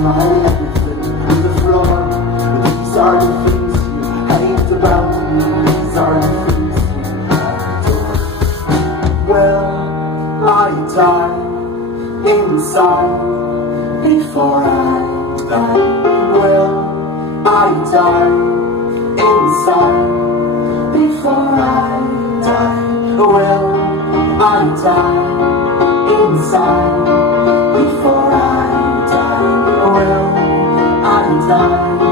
my everything to the floor. These are the things you hate about me. These are the things you adore. Will I die inside before I die? Will I die inside before I die? Will I die inside before I die? Will I die